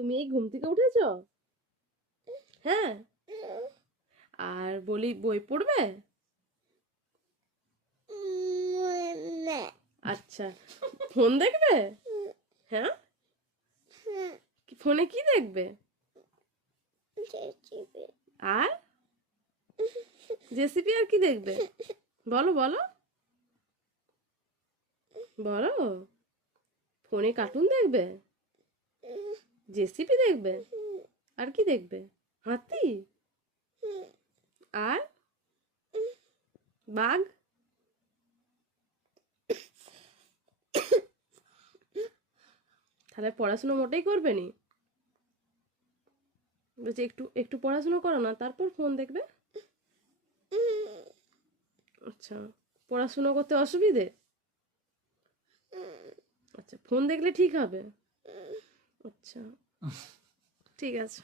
তুমি এই ঘুম থেকে উঠেছো? হ্যাঁ। আর বলি বই পড়বে? আচ্ছা, ফোন দেখবে? হ্যাঁ, ফোনে কি দেখবে? আর জেসিপি আর কি দেখবে? বলো বলো বলো। ফোনে কার্টুন দেখবে? জেসিপি দেখবে? আর কি দেখবে? হাতি? আর বাঘ? তাহলে পড়াশোনা মোটেই করবে নি? বলছি একটু একটু পড়াশোনা করো না, তারপর ফোন দেখবে। আচ্ছা, পড়াশোনা করতে অসুবিধে? আচ্ছা, ফোন দেখলে ঠিক হবে। আচ্ছা, ঠিক আছে।